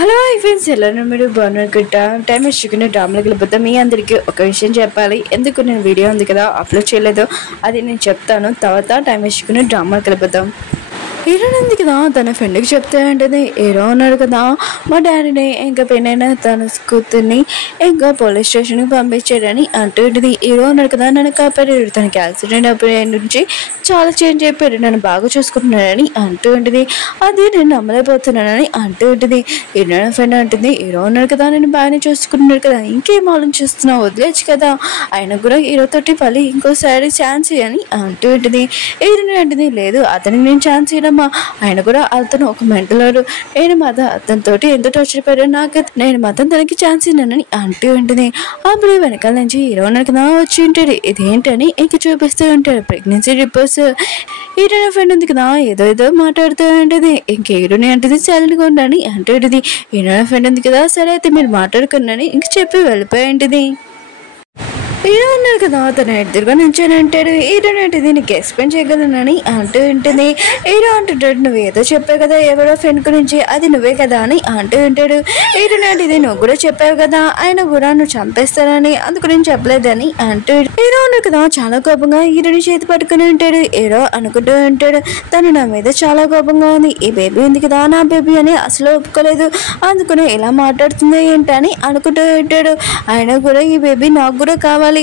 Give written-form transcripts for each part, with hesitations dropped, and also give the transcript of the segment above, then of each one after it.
Hello friends, ఎలా మీరు బాగున్నారు కదా? టైం వేసుకున్న డ్రామాలకు వెళ్ళిపోతాం. మీ అందరికీ ఒక విషయం చెప్పాలి. ఎందుకు నేను వీడియో ఉంది కదా అప్లోడ్ చేయలేదు, అది నేను చెప్తాను. తర్వాత టైం వేసుకుని డ్రామాలకు వెళ్ళిపోతాం. హీరో ఉంది కదా, తన ఫ్రెండ్కి చెప్తే ఉంటుంది, హీరో ఉన్నాడు కదా మా డాడీని ఇంకా పెళ్ళైన తన కూతుర్ని ఇంకా పోలీస్ స్టేషన్కి పంపించాడని అంటూ ఉంటుంది. హీరో ఉన్నాడు కదా, నన్ను కాపాడాడు, తనకి యాక్సిడెంట్ అయిపోయిన నుంచి చాలా చేంజ్ అయిపోయాడు, నన్ను బాగా చూసుకుంటున్నాడని అంటూ ఉంటుంది. అది నేను నమ్మలేకపోతున్నానని అంటూ ఉంటుంది. హీరో ఫ్రెండ్ అంటుంది, హీరో ఉన్నాడు కదా, నేను బాగానే చూసుకుంటున్నాడు కదా, ఇంకేం ఆలోచిస్తున్నావు, వదిలేచ్చు కదా, ఆయన కూడా హీరోతోటి మళ్ళీ ఇంకోసారి ఛాన్స్ అని అంటూ ఉంటుంది. హీరోని అంటుంది, లేదు అతనికి నేను ఛాన్స్ ఇవ్వడమ్మా, ఆయన కూడా అతను ఒక మెంటలరు, నేను మాత్రం అతనితో ఎంత టార్చర్ పెట్టాడు, నాకు నేను మాత్రం తనకి ఛాన్స్ ఇన్నానని అంటూ ఉంటుంది. అప్పుడు వెనకాల నుంచి హీరో ఉన్నాడు కదా వచ్చి ఉంటాడు. ఇదేంటని ఇంక చూపిస్తూ ఉంటాడు ప్రెగ్నెన్సీ రిపోర్ట్స్. హీరో ఫ్రెండ్ ఉంది కదా ఏదో మాట్లాడుతూ ఉంటుంది. ఇంక హీరోని అంటుంది సైలెంట్గా ఉండని అంటూ ఉంటుంది. హీరో ఫ్రెండ్ ఉంది కదా, సరే అయితే మీరు మాట్లాడుకున్నాని ఇంక చెప్పి వెళ్ళిపోయి ఉంటుంది. హీరో ఉన్నారు కదా, తన ఎదురుగా నుంచొని అంటాడు. హీరో అంటే నీకు ఎక్స్ప్లెయిన్ చేయగలనని అంటూ ఉంటుంది. హీరో అంటుంటాడు, నువ్వు ఏదో చెప్పావు కదా ఎవరో ఫ్రెండ్ గురించి, అది నువ్వే కదా అని అంటూ ఉంటాడు. హీరో అంటే నువ్వు కూడా చెప్పావు కదా ఆయన కూడా నువ్వు చంపేస్తానని, అందుకు నేను చెప్పలేదని అంటూ హీరో ఉన్నారు కదా చాలా కోపంగా హీరోని చేతి పట్టుకుని ఉంటాడు. హీరో అనుకుంటూ ఉంటాడు, తను నా మీద చాలా కోపంగా ఉంది, ఈ బేబీ ఉంది కదా నా బేబీ అని అసలు ఒప్పుకోలేదు, అందుకుని ఇలా మాట్లాడుతుందో ఏంటని అనుకుంటూ ఉంటాడు. ఆయన కూడా ఈ బేబీ నాకు కూడా కావాలి,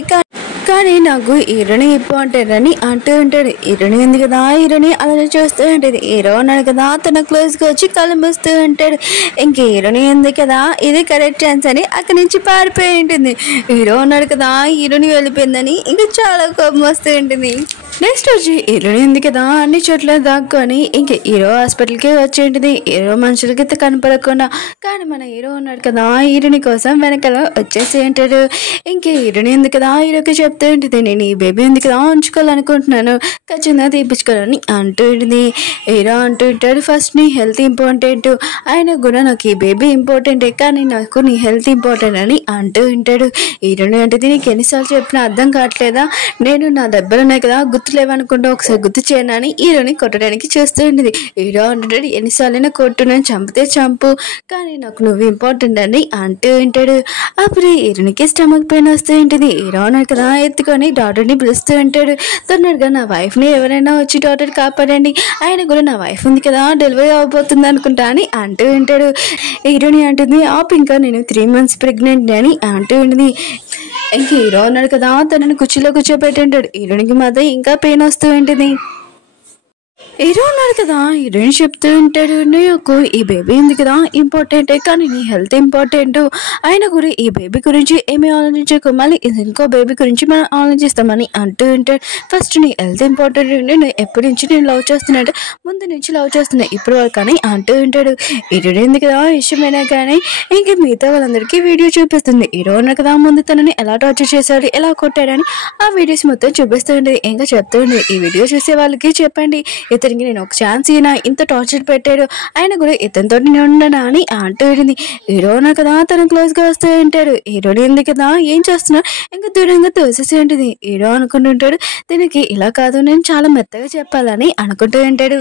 కానీ నాకు హీరోని ఇంపార్టెంట్ అంటూ ఉంటాడు. హీరోని ఉంది కదా, హీరోని అలా చూస్తూ ఉంటుంది. హీరో ఉన్నాడు కదా, తన క్లోజ్గా వచ్చి కళ్ళు మూస్తూ ఉంటాడు. ఇంక హీరోని ఉంది కదా, ఇది కరెక్ట్ ఛాన్స్ అని అక్కడి నుంచి పారిపోయి ఉంటుంది. హీరో ఉన్నాడు కదా, హీరోని వెళ్ళిపోయిందని ఇంకా చాలా కోపం వస్తూ ఉంటుంది. నెక్స్ట్ వచ్చి హీరోని ఉంది కదా అన్ని చోట్ల దాక్కొని ఇంక హీరో హాస్పిటల్కి వచ్చి ఉంటుంది. హీరో మనుషులకి కనపడకుండా, కానీ మన హీరో ఉన్నాడు కదా హీరోని కోసం వెనకాల వచ్చేసి ఉంటాడు. ఇంక హీరోని ఉంది కదా హీరోకి చెప్తూ ఉంటుంది, నేను ఈ బేబీ ఉంది కదా ఉంచుకోవాలనుకుంటున్నాను, ఖచ్చితంగా తీపించుకోవాలని అంటూ ఉంటుంది. హీరో అంటూ ఉంటాడు, ఫస్ట్ నీ హెల్త్ ఇంపార్టెంట్, ఆయన కూడా నాకు ఈ బేబీ ఇంపార్టెంటే, కానీ నాకు నీ హెల్త్ ఇంపార్టెంట్ అని అంటూ ఉంటాడు. హీరోని అంటే నీకు ఎన్నిసార్లు చెప్పినా అర్థం కావట్లేదా, నేను నా దెబ్బలు ఉన్నాయి కదా గుర్తులేవనుకుంటా, ఒకసారి గుర్తు చేయనని హీరోని కొట్టడానికి చూస్తూ ఉంటుంది. హీరో అంటాడు, ఎన్నిసార్లైనా కొట్టు, నేను చంపితే చంపు, కానీ నాకు నువ్వు ఇంపార్టెంట్ అని అంటూ ఉంటాడు. అప్పుడు హీరోనికి స్టమక్ పెయిన్ వస్తూ ఉంటుంది. హీరో అన్నాడు కదా ఎత్తుకొని డాక్టర్ని పిలుస్తూ ఉంటాడు. తొందరగా నా వైఫ్ని ఎవరైనా వచ్చి డాక్టర్ కాపాడండి, ఆయన కూడా నా వైఫ్ ఉంది కదా డెలివరీ అవబోతుంది అనుకుంటా అని అంటూ ఉంటాడు. హీరోని అంటుంది, ఇంకా నేను 3 months ప్రెగ్నెంట్ అని అంటూ ఉంటుంది. ఇంక హీరో ఉన్నాడు కదా, తనని కుర్చీలో కూర్చోబెట్టి ఉంటాడు. హీరోనికి మాత్రం ఇంకా పెయిన్ వస్తూ ఉంటుంది. హీరో ఉన్నాడు కదా హీరోయిన్ చెప్తూ ఉంటాడు, నీకు ఈ బేబీ ఉంది కదా ఇంపార్టెంట్, కానీ నీ హెల్త్ ఇంపార్టెంట్, ఆయన కూడా ఈ బేబీ గురించి ఏమీ ఆలోచించకు, మళ్ళీ ఇంకో బేబీ గురించి మనం ఆలోచిస్తామని అంటూ ఉంటాడు. ఫస్ట్ నీ హెల్త్ ఇంపార్టెంట్, నేను ఎప్పటి నుంచి నేను లవ్ చేస్తున్నాడు, ముందు నుంచి లవ్ చేస్తున్నా ఇప్పుడు వరకు అని అంటూ ఉంటాడు. హీరోయిన్ ఉంది కదా ఇష్టమైనా కానీ ఇంక మిగతా వాళ్ళందరికీ వీడియో చూపిస్తుంది. హీరో ఉన్నాడు కదా ముందు తనని ఎలా టార్చర్ చేశాడు, ఎలా కొట్టాడని ఆ వీడియోస్ మొత్తం చూపిస్తూ ఉండేది. ఇంకా చెప్తూ ఉండేది, ఈ వీడియో చూసే వాళ్ళకి చెప్పండి, ఇతనికి నేను ఒక ఛాన్స్ అయినా ఇంత టార్చర్ పెట్టాడు, ఆయన కూడా ఇతనితో నేను ఉండనా అని అంటూ ఉంటుంది. హీరో ఉన్నాడు కదా తన క్లోజ్గా వస్తూ ఉంటాడు. హీరోని ఉంది కదా ఏం చేస్తున్నా ఇంకా దూరంగా తోసేసి ఉంటుంది. హీరో అనుకుంటుంటాడు, దీనికి ఇలా కాదు నేను చాలా మెత్తగా చెప్పాలని అనుకుంటూ ఉంటాడు.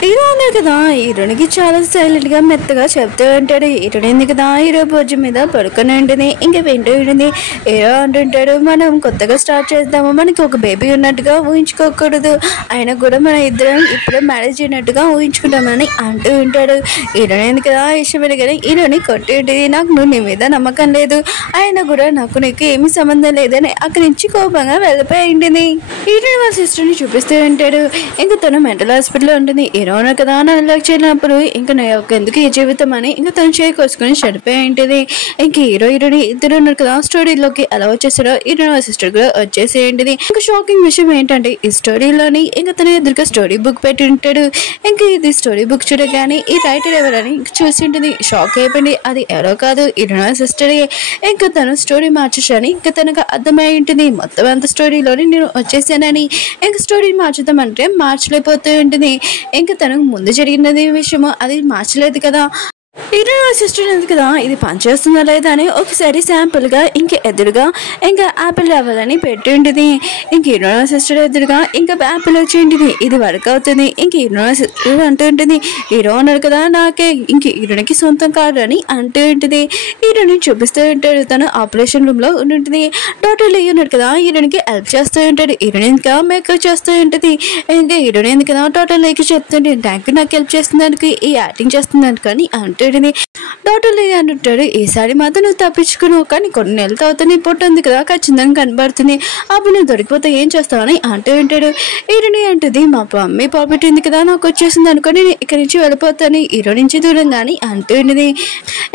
హీరో ఉన్నాడు కదా హీరోనికి చాలా సైలెంట్ గా మెత్తగా చెప్తూ ఉంటాడు. హీరోని ఉంది కదా హీరో భోజనం మీద పడుకొని ఉంటుంది. ఇంకా వింటూ ఉంటుంది. హీరో అంటుంటాడు, మనం కొత్తగా స్టార్ట్ చేద్దాము, మనకి ఒక బేబీ ఉన్నట్టుగా ఊహించుకోకూడదు, ఆయన కూడా మన ఇద్దరం ఇప్పుడే మ్యారేజ్ అయినట్టుగా ఊహించుకుంటామని అంటూ ఉంటాడు. హీరోని ఉంది కదా ఇష్టపడి కానీ హీరోని కొట్టి ఉంటుంది. నాకు నువ్వు నీ మీద నమ్మకం లేదు, ఆయన కూడా నాకు నీకు ఏమీ సంబంధం లేదని అక్కడి నుంచి కోపంగా వెళ్ళిపోయి ఉంటుంది. హీరోని వాళ్ళ సిస్టర్ని చూపిస్తూ ఉంటాడు. ఇంకా తను మెంటల్ హాస్పిటల్లో ఉంటుంది. హీరో ఉన్నాడు కదా నన్ను లైక్ చేయనప్పుడు ఇంకా నా యొక్క ఎందుకు ఈ జీవితం అని ఇంకా తను చేకొసుకొని చనిపోయి ఉంటుంది. ఇంక హీరోని ఇద్దరు ఉన్నారు కదా స్టోరీలోకి ఎలా వచ్చేసారో హీరో సిస్టర్ కూడా వచ్చేసి ఉంటుంది. ఇంకా షాకింగ్ విషయం ఏంటంటే ఈ స్టోరీలోని ఇంకా తన ఎదురుగా స్టోరీ బుక్ పెట్టి ఉంటాడు. ఇంకా ఇది స్టోరీ బుక్ చూడగానే ఈ రైటర్ ఎవరని ఇంకా చూసి ఉంటుంది. షాక్ అయిపోయింది, అది ఎవరో కాదు హీరో సిస్టరే. ఇంకా తను స్టోరీ మార్చేసాని ఇంకా తనకు అర్థమై ఉంటుంది, మొత్తం అంత స్టోరీలోని నేను వచ్చేసానని. ఇంకా స్టోరీ మార్చుదామంటే మార్చలేకపోతూ ఉంటుంది. ఇంకా తనకు ముందు జరిగినది విషయము అది మార్చలేదు కదా. హీరోయిన్ సిస్టర్ ఉంది కదా, ఇది పనిచేస్తుందా లేదా అని ఒకసారి శాంపుల్గా ఎదురుగా ఇంకా యాపిల్ రావాలని పెట్టి ఉంటుంది. ఇంక హీరోయిన్ సిస్టర్ ఎదురుగా ఇంకా యాపిల్ వచ్చి ఉంటుంది. ఇది వర్క్ అవుతుంది. ఇంక హీరోయిన్ సిస్టర్ అంటూ ఉంటుంది, హీరో అన్నాడు కదా నాకే, ఇంక హీరోయిన్కి సొంతం కాదు అని అంటూ ఉంటుంది. హీరోయిన్ చూపిస్తూ ఉంటాడు, తను ఆపరేషన్ రూమ్ లో ఉంటుంది. డాక్టర్ ఉన్నాడు కదా, హీరోయిన్కి హెల్ప్ చేస్తూ ఉంటాడు. హీరోయిన్ ఇంకా మేకప్ చేస్తూ ఉంటుంది. ఇంకా హీరోయిన్ ఉంది కదా డాక్టర్ లేకి చెప్తుంటే థ్యాంక్ యూ నాకు హెల్ప్ చేస్తుందానికి, ఈ యాక్టింగ్ చేస్తుందానికి అని అంటుంది. డాక్టర్ లే అంటుంటాడు, ఈసారి మాత్రం నువ్వు తప్పించుకున్నావు, కానీ కొన్ని నెలల తర్వాత నీ పొట్టు ఉంది కదా ఖచ్చితంగా కనబడుతుంది, అప్పుడు నువ్వు దొరికిపోతే ఏం చేస్తావని అంటూ ఉంటాడు. హీరోని అంటుంది, మా మమ్మీ పాపిట్ ఉంది కదా నాకు వచ్చేసింది అనుకోని నేను ఇక్కడి నుంచి వెళ్ళిపోతాను హీరో నుంచి దూరంగా అని అంటూ ఉంటుంది.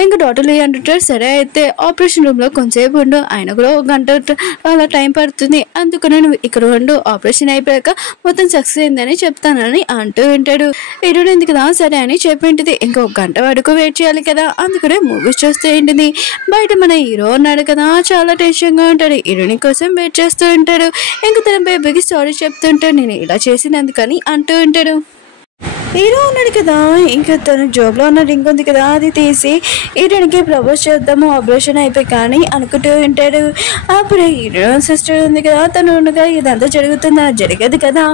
ఇంకా డాక్టర్ లే అంటుంటాడు, సరే అయితే ఆపరేషన్ రూమ్ లో కొంతసేపు ఉండు, ఆయన కూడా 1 గంట అలా టైం పడుతుంది, అందుకని నువ్వు ఇక్కడ ఉండు, ఆపరేషన్ అయిపోయాక మొత్తం సక్సెస్ అయిందని చెప్తానని అంటూ ఉంటాడు. హీరోని ఉంది కదా సరే అని చెప్పింటుంది. ఇంకా 1 గంట వరకు వెయిట్ చేయాలి కదా, అందుకనే మూవీస్ చూస్తూ ఉంటుంది. బయట మన హీరో ఉన్నాడు కదా చాలా టెన్షన్ గా ఉంటాడు, హీరోయిన్ కోసం వెయిట్ చేస్తూ ఉంటాడు. ఇంకా తన బేబీకి సారీ చెప్తుంటాడు, నేను ఇలా చేసినందుకని అంటూ ఉంటాడు. హీరో ఉన్నాడు కదా, ఇంకా తన జోబులో ఉన్న రింగ్ ఉంది కదా అది తీసి హీరోయిన్కి ప్రపోజ్ చేద్దాము ఆపరేషన్ అయిపోయి కానీ అనుకుంటూ ఉంటాడు. అప్పుడు హీరో సిస్టర్ ఉంది కదా, తను ఉండగా ఇదంతా జరుగుతుందా జరిగేది కదా.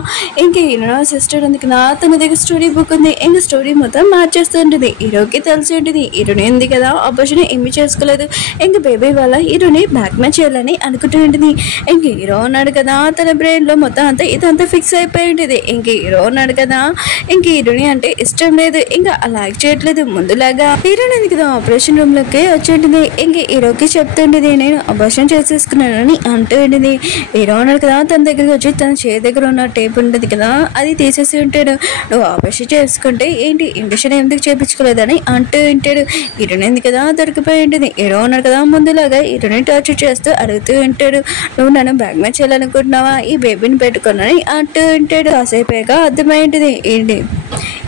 ఇంకా హీరో సిస్టర్ ఉంది కదా, తన దగ్గర స్టోరీ బుక్ ఉంది. ఇంకా స్టోరీ మొత్తం మార్చేస్తూ ఉంటుంది. హీరోకి తెలిసి ఉంటుంది హీరోని ఉంది కదా ఆపరేషన్ ఏమీ చేసుకోలేదు, ఇంకా బేబీ వాళ్ళ హీరోని బ్లాక్మెయిల్ చేయాలని అనుకుంటూ ఉంటుంది. ఇంక హీరో ఉన్నాడు కదా, తన బ్రెయిన్ లో మొత్తం అంతా ఇదంతా ఫిక్స్ అయిపోయి ఉంటుంది. ఇంక హీరో ఉన్నాడు కదా, ఇంక హీరోని అంటే ఇష్టం లేదు, ఇంకా లైక్ చేయట్లేదు ముందులాగా. హీరోయిన్ ఉంది కదా ఆపరేషన్ రూమ్ లోకి వచ్చి ఉంటుంది. ఇంక హీరోకి చెప్తుండేది నేను ఆపరేషన్ చేసేసుకున్నానని అంటూ ఉంటుంది. హీరో ఉన్నాడు కదా, తన దగ్గరికి వచ్చి తన చేతి దగ్గర ఉన్న టేప్ ఉంటుంది కదా అది తీసేసి ఉంటాడు. నువ్వు ఆపరేషన్ చేసుకుంటే ఏంటి ఇంజక్షన్ ఎందుకు చేయించుకోలేదని అంటూ ఉంటాడు. హీరోయిన్ ఉంది కదా దొరికిపోయి ఉంటుంది. హీరో ఉన్నాడు కదా ముందులాగా హీరోని టార్చర్ చేస్తూ అడుగుతూ ఉంటాడు, నువ్వు నన్ను బ్లాక్మెయిల్ చేయాలనుకుంటున్నావా ఈ బేబీని పెట్టుకున్నాని అంటూ ఉంటాడు. కాసేపాక అర్థమైంటుంది ఏంటి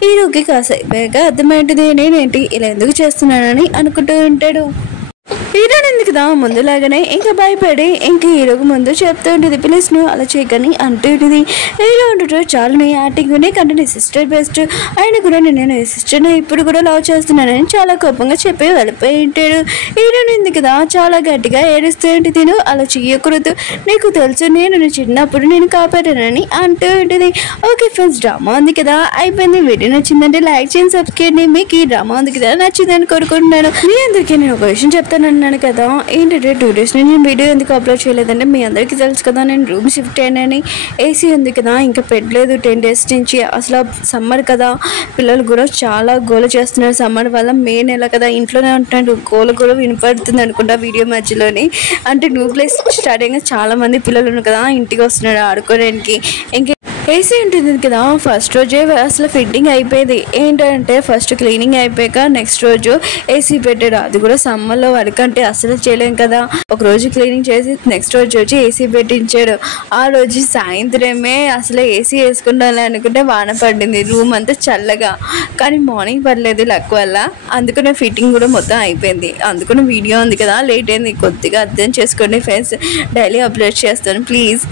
హీరోకి కాసేపాక అర్థమైంటుంది నేనేంటి ఇలా ఎందుకు చేస్తున్నానని అనుకుంటూ ఉంటాడు. హీరోయిన్ ఉంది కదా ముందులాగానే ఇంకా భయపడి ఇంకా హీరోకి ముందు చెప్తూ ఉంటుంది, ప్లీజ్ నువ్వు అలా చేయకని అంటూ ఉంటుంది. హీరో అంటుంటాడు, చాలా నీ యాక్టింగ్ కంటే నీ సిస్టర్ బెస్ట్, ఆయన కూడా నేను ఈ సిస్టర్ని ఇప్పుడు కూడా లవ్ చేస్తున్నానని చాలా కోపంగా చెప్పి వెళ్ళిపోయి ఉంటాడు. హీరోయిన్ ఉంది కదా చాలా గట్టిగా ఏడుస్తూ ఉంటుంది, తిను అలా చెయ్యకూడదు, నీకు తెలుసు నేను చిన్నప్పుడు నేను కాపాడానని అంటూ ఉంటుంది. ఓకే ఫ్రెండ్స్, డ్రామా ఉంది కదా అయిపోయింది. వీడియో నచ్చిందంటే లైక్ చేయండి, సబ్స్క్రైబ్ చేయండి. మీకు ఈ డ్రామా ఉంది కదా నచ్చిందని కోరుకుంటున్నాను. మీ అందరికీ నేను ఒక విషయం చెప్తాను అన్నాను కదా, ఏంటంటే 2 days నుంచి నేను వీడియో ఎందుకు అప్లోడ్ చేయలేదంటే మీ అందరికీ తెలుసు కదా నేను రూమ్ షిఫ్ట్ అయ్యానని. ఏసీ ఉంది కదా ఇంకా పెట్టలేదు 10 days నుంచి. అసలు సమ్మర్ కదా పిల్లలు కూడా చాలా గోల చేస్తున్నారు సమ్మర్ వల్ల. మే నెల కదా ఇంట్లోనే ఉంటున్నాడు, గోల కూడా వినపడుతుంది అనుకుంటా వీడియో మధ్యలోని. అంటే న్యూ ప్లేస్ స్టార్ట్ అయ్యాక చాలా మంది పిల్లలు ఉన్నారు కదా ఇంటికి వస్తున్నాడు ఆడుకోవడానికి. ఇంకా ఏసీ ఉంటుంది కదా ఫస్ట్ రోజే అసలు ఫిట్టింగ్ అయిపోయింది. ఏంటంటే ఫస్ట్ క్లీనింగ్ అయిపోయాక నెక్స్ట్ రోజు ఏసీ పెట్టాడు, అది కూడా సమ్మర్లో వర్క్ అంటే అసలు చేయలేం కదా. ఒక రోజు క్లీనింగ్ చేసి నెక్స్ట్ రోజు వచ్చి ఏసీ పెట్టించాడు. ఆ రోజు సాయంత్రమే అసలు ఏసీ వేసుకుంటాను అనుకుంటే వాన పడింది, రూమ్ అంతా చల్లగా. కానీ మార్నింగ్ పడలేదు లక్ వల్ల, అందుకనే ఫిట్టింగ్ కూడా మొత్తం అయిపోయింది. అందుకని వీడియో ఉంది కదా లేట్ అయింది, కొద్దిగా అర్థం చేసుకోండి ఫ్రెండ్స్. డైలీ అప్లోడ్ చేస్తాను ప్లీజ్.